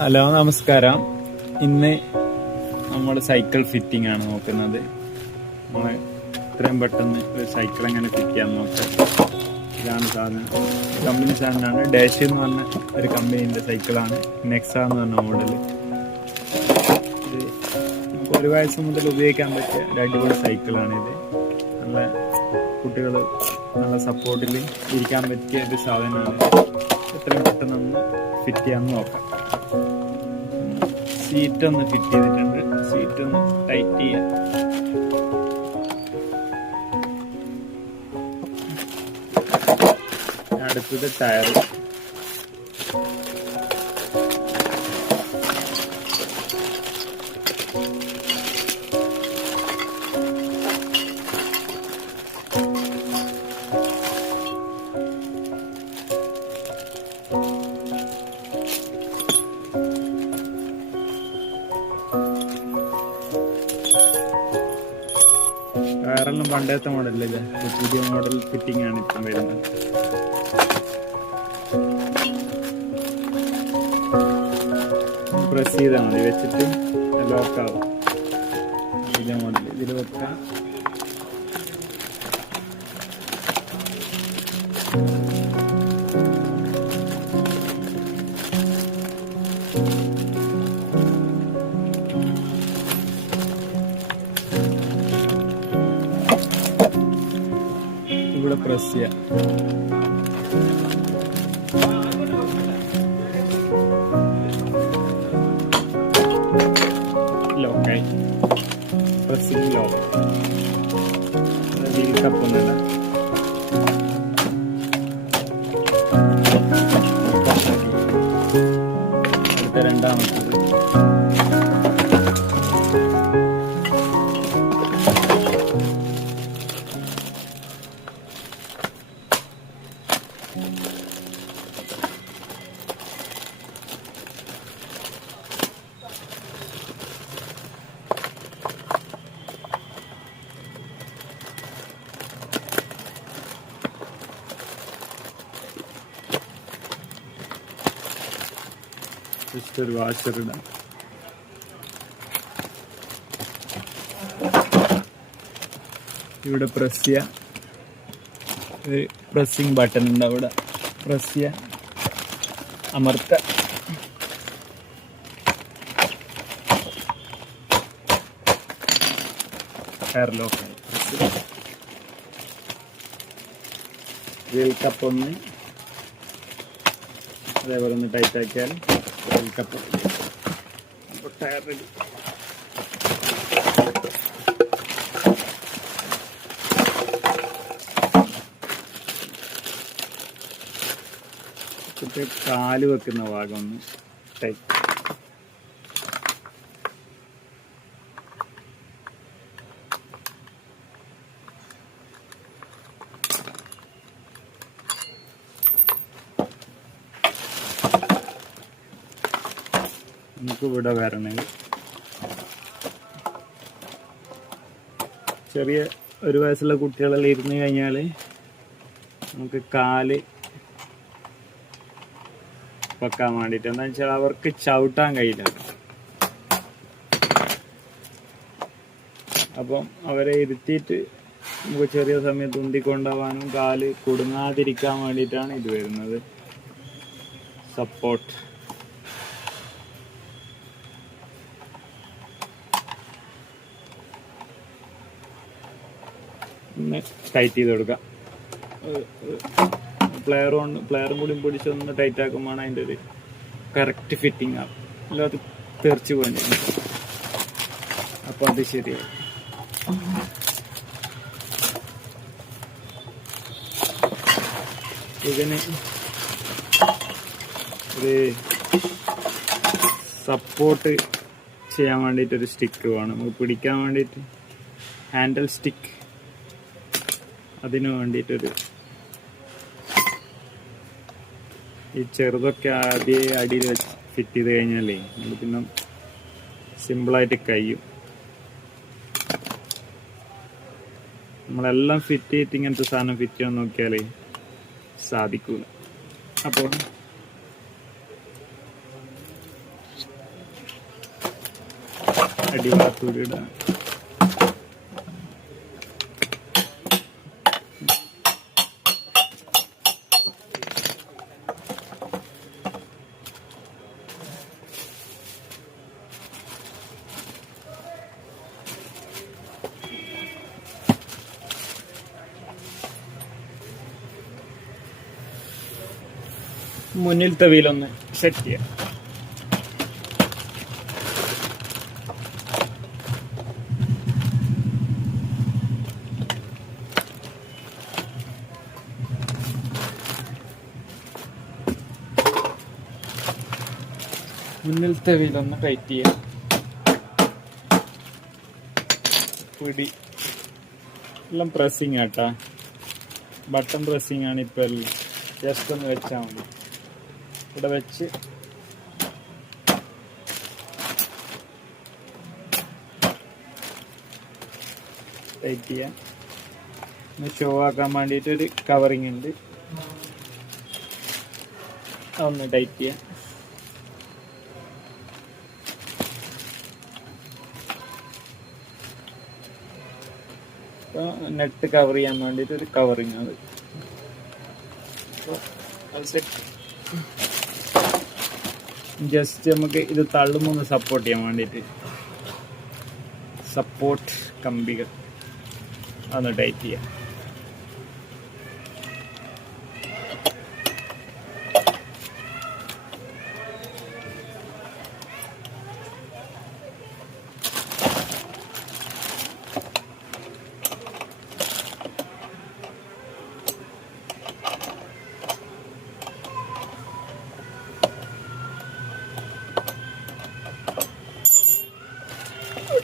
Hello നമസ്കാരം. ഇന്ന് നമ്മൾ സൈക്കിൾ ഫിറ്റിംഗ് ആണ് നോക്കുന്നത്. നമ്മൾ ഇത്രയും പെട്ടെന്ന് ഒരു സൈക്കിൾ എങ്ങനെ ഫിറ്റ് ചെയ്യാൻ നോക്കാം. ഇതാണ് സാധനം. കമ്പനി സാധനമാണ്. ഡാഷ് എന്ന് പറഞ്ഞ ഒരു കമ്പനീന്റെ സൈക്കിളാണ് നെക്സ എന്ന് പറഞ്ഞ മോഡൽ ഇത് നമുക്ക് ഒരു വയസ്സ് മുതൽ ഉപയോഗിക്കാൻ പറ്റിയ ഒരു അടിപൊളി സൈക്കിളാണ് ഇത്. നല്ല കുട്ടികൾ നല്ല സപ്പോർട്ടിൽ ഇരിക്കാൻ പറ്റിയ ഒരു സാധനമാണ്. എത്രയും പെട്ടെന്ന് ഫിറ്റ് ചെയ്യാൻ നോക്കാം. സീറ്റ് ഒന്ന് ഫിറ്റ് ചെയ്തിട്ടുണ്ട്. സീറ്റ് ഒന്ന് ടൈറ്റ് ചെയ്യാം അടുത്തത് ടയർ ടയറെല്ലാം പണ്ടത്തെ മോഡലല്ലേ പുതിയ മോഡൽ ഫിറ്റിംഗ് ആണ് ഇപ്പം വരുന്നത്. പ്രസ് ചെയ്താൽ മതി. വെച്ചിട്ട് ലോക്കാവും പുതിയ മോഡൽ ഇതിൽ വെക്കാം. ഇവിടെ പ്രസ് ചെയ്യാം ലോക്കായി പ്രസ്സിങ് ലോക്ക് വീൽ കപ്പൊന്നുമില്ല അടുത്ത വാഷർ ഇടാം ഇവിടെ പ്രസ് ചെയ്യാം. ഒരു പ്രസ്സിങ് ബട്ടൺ ഉണ്ട് അവിടെ. പ്രസ് ചെയ്യാം. അമർത്ത. ഹെയർ ഒന്ന്. അതേപോലെ ഒന്ന് ടൈറ്റ് റെഡി കാൽ വെക്കുന്ന ഭാഗം ഒന്ന് ടൈറ്റ് നമുക്ക് ഇവിടെ വരണമെങ്കിൽ. ചെറിയ ഒരു വയസ്സുള്ള കുട്ടികളെല്ലാം ഇരുന്ന് കഴിഞ്ഞാൽ നമുക്ക് കാൽ വെക്കാൻ വേണ്ടിയിട്ട്. എന്താ വെച്ചാൽ അവർക്ക് ചവിട്ടാൻ കഴിയില്ല. അപ്പം അവരെ ഇരുത്തിയിട്ട് നമുക്ക് ചെറിയ സമയത്ത് ഉന്തിക്കൊണ്ടുപോകാനും കാൽ കുടുങ്ങാതിരിക്കാൻ വേണ്ടിയിട്ടാണ് ഇത് വരുന്നത്. സപ്പോർട്ട്. ഒന്ന് ടൈറ്റ് ചെയ്ത് കൊടുക്കാം. പ്ലെയർ കൊണ്ട് പ്ലെയറും കൂടി പിടിച്ച് ഒന്ന് ടൈറ്റ് ആക്കുമ്പോഴാണ് അതിന്റെ ഒരു കറക്റ്റ് ഫിറ്റിംഗ് ആവും അല്ലാതെ തെറിച്ച് പോയി അപ്പോൾ അത് ശരിയായി. ഇതിന് ഒരു സപ്പോർട്ട് ചെയ്യാൻ വേണ്ടിയിട്ട് ഒരു സ്റ്റിക്ക് വേണം. നമുക്ക് പിടിക്കാൻ വേണ്ടിയിട്ട് ഹാൻഡിൽ സ്റ്റിക്ക് അതിന് വേണ്ടിയിട്ടൊരു ഈ ചെറുതൊക്കെ ആദ്യം അടിയിൽ ഫിറ്റ് ചെയ്ത് കഴിഞ്ഞാലേ നമ്മൾ പിന്നെ സിമ്പിളായിട്ട് കഴിയും. നമ്മളെല്ലാം ഫിറ്റ് ചെയ്തിട്ട് ഇങ്ങനത്തെ സാധനം ഫിറ്റ് ചെയ്യാൻ നോക്കിയാലേ സാധിക്കൂല. അപ്പോൾ അടിഭാഗത്തൂടെ മുന്നിലത്തെ വീലൊന്ന് സെറ്റ് ചെയ്യാം. മുന്നിലത്തെ വീലൊന്ന് ടൈറ്റ് ചെയ്യാം. പിടി. എല്ലാം പ്രസ്സിങ് ആട്ടാ. ബട്ടൺ പ്രസ്സിങ് ആണ് ഇപ്പൊ എല്ലാം. ജസ്റ്റ് ഒന്ന് വെച്ചാൽ മതി. ഇവിടെ വെച്ച്. ടൈറ്റ് ചെയ്യാം. ഷോ ആക്കാൻ വേണ്ടിയിട്ട് ഒരു കവറിങ് ഉണ്ട്. അതൊന്ന് ടൈറ്റ് ചെയ്യാം. നെറ്റ് കവർ ചെയ്യാൻ വേണ്ടിയിട്ട് ഒരു കവറിങ് അത് അത് സെറ്റ് ജസ്റ്റ് നമുക്ക് ഇത് തള്ളുമ്പോൾ സപ്പോർട്ട് ചെയ്യാൻ വേണ്ടിയിട്ട്. സപ്പോർട്ട് കമ്പികൾ. അതൊന്ന് ടൈറ്റ് ചെയ്യാം.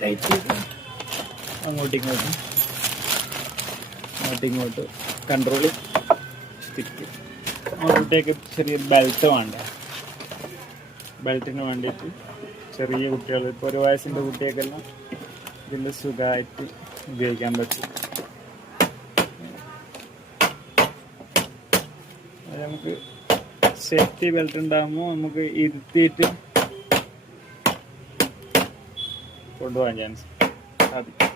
ചെയ്ത്. അങ്ങോട്ടും ഇങ്ങോട്ടും അങ്ങോട്ടും ഇങ്ങോട്ട് കൺട്രോൾ സ്റ്റിക്ക് അങ്ങോട്ടേക്ക് ചെറിയൊരു ബെൽറ്റ് വേണ്ട? ബെൽറ്റിന് വേണ്ടിയിട്ട് ചെറിയ കുട്ടികൾ ഇപ്പോൾ ഒരു വയസ്സിന്റെ കുട്ടിയൊക്കെല്ലാം ഇതിൽ സുഖമായിട്ട് ഉപയോഗിക്കാൻ പറ്റും. നമുക്ക് സേഫ്റ്റി ബെൽറ്റ് ഉണ്ടാകുമ്പോൾ നമുക്ക് ഇരുത്തിയിട്ട് കൊണ്ടുപോകാൻ ചാൻസ് സാധിക്കും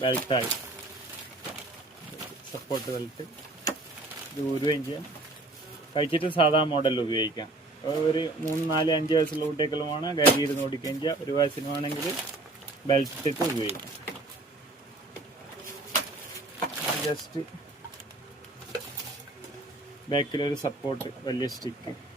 ബെൽറ്റായി സപ്പോർട്ട് ബെൽറ്റ് ഇത് ഊരുകയും ചെയ്യാം. കഴിച്ചിട്ട് സാധാ മോഡൽ ഉപയോഗിക്കാം. ഒരു മൂന്ന് നാല് അഞ്ച് വയസ്സുള്ള കുട്ടികളുമാണ് കൈ ഇരുന്ന് ഓടിക്കുകയും ചെയ്യാം. ഒരു വേണമെങ്കിൽ ബെൽറ്റ് ഇട്ടിട്ട് ഉപയോഗിക്കാം. ജസ്റ്റ് ബാക്കിലൊരു സപ്പോർട്ട് വലിയ സ്റ്റിക്ക്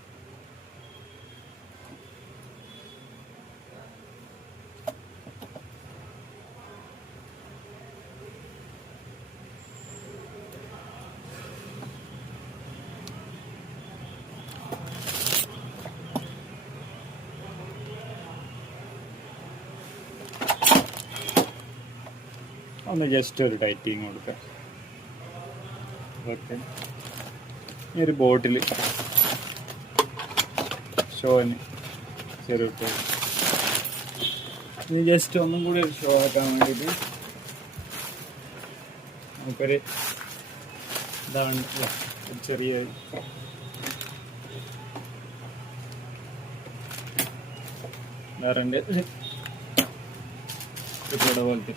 ഒന്ന് ജസ്റ്റ് ഒരു ടൈറ്റിങ് കൊടുക്കാം. ഓക്കെ ഈ ഒരു ബോട്ടിൽ ഷോന് ചെറിയ ഇനി ജസ്റ്റ് ഒന്നും കൂടി ഒരു ഷോ ആക്കാൻ വേണ്ടിയിട്ട് നമുക്കൊരു ഇതാണ് ഒരു ചെറിയ വേറെ പോലത്തെ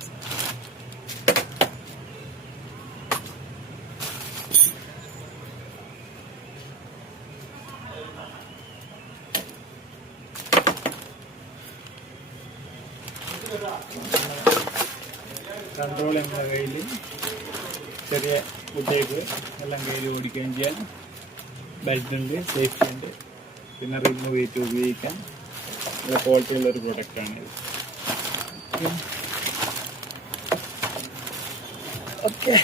കൺട്രോൾ എന്ന കയ്യിൽ. ചെറിയ കുട്ടികൾക്ക് എല്ലാം കയ്യിൽ ഓടിക്കുകയും ചെയ്യാൻ ബെൽറ്റ് ഉണ്ട് സേഫ്റ്റി ഉണ്ട്. പിന്നെ റിമൂവ് ചെയ്തിട്ട് ഉപയോഗിക്കാൻ നല്ല ക്വാളിറ്റി ഉള്ള ഒരു പ്രൊഡക്റ്റാണ് ഇത്. ഓക്കെ